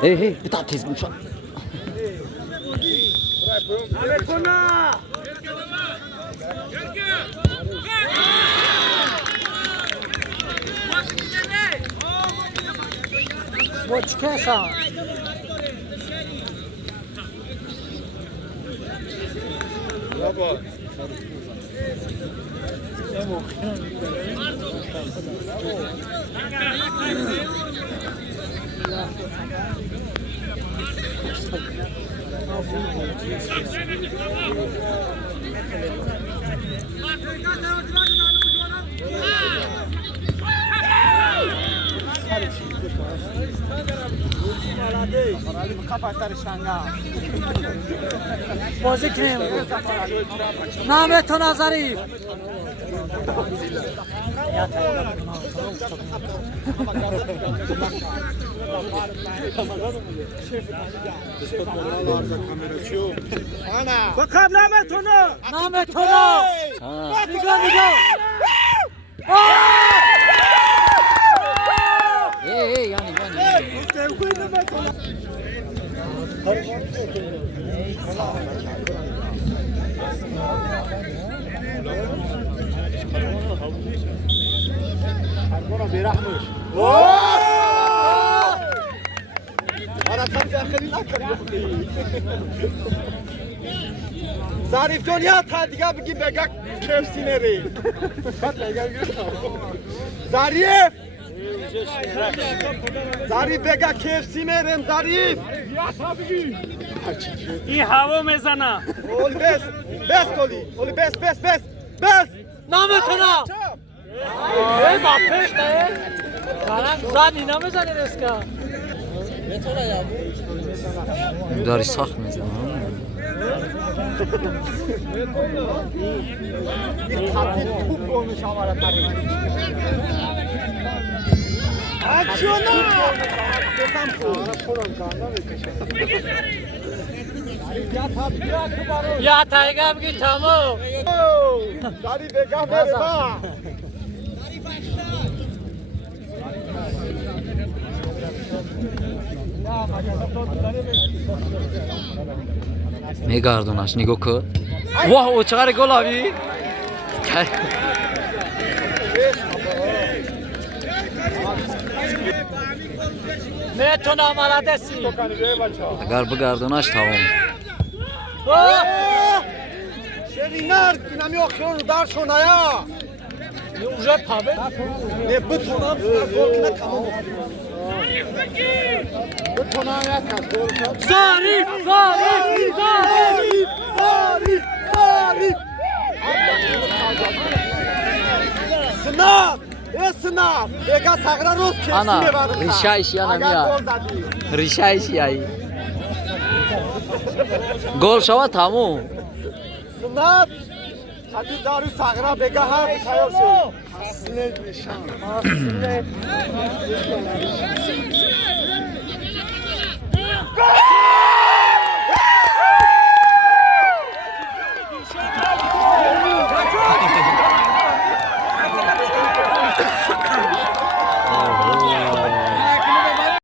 Hey hey bir daha tez uçan. Watch kesa. بازی کنیم نام تو نظری بکن نام تو نام تو نگاه نگاه Hey hey yani. ظریف جان یا تا دیگه بگی بگه کفسی نری ظریف بگه کفسی میرم ظریف این هوا میزنه اولی بس اولی بس نام تو نام با پشت زنی نمیزنی دسکا داری سخت میزنه. bir katil top olmuş havara tabii. Aksiyona! یا تایگا بگی تمام Dari begah merhaba. میگردونش نگاه کن. واه او چقدر گلابی. میتونم آلادسی اگر بگردونش تمام. Şerinar dinamiyor dar sonaya. уже пабе Ne butonam korkuna tamam. Butonam ya kas korkuna. Zarif Sınav. Sınav. Ega sagra roz kesine Ana var. rişa iş yanım ya. Rişa iş yayı. Gol şava tamam. Sınav. Hadi zarı sagra bega har kayolsun. Aslet nişan. Aslet.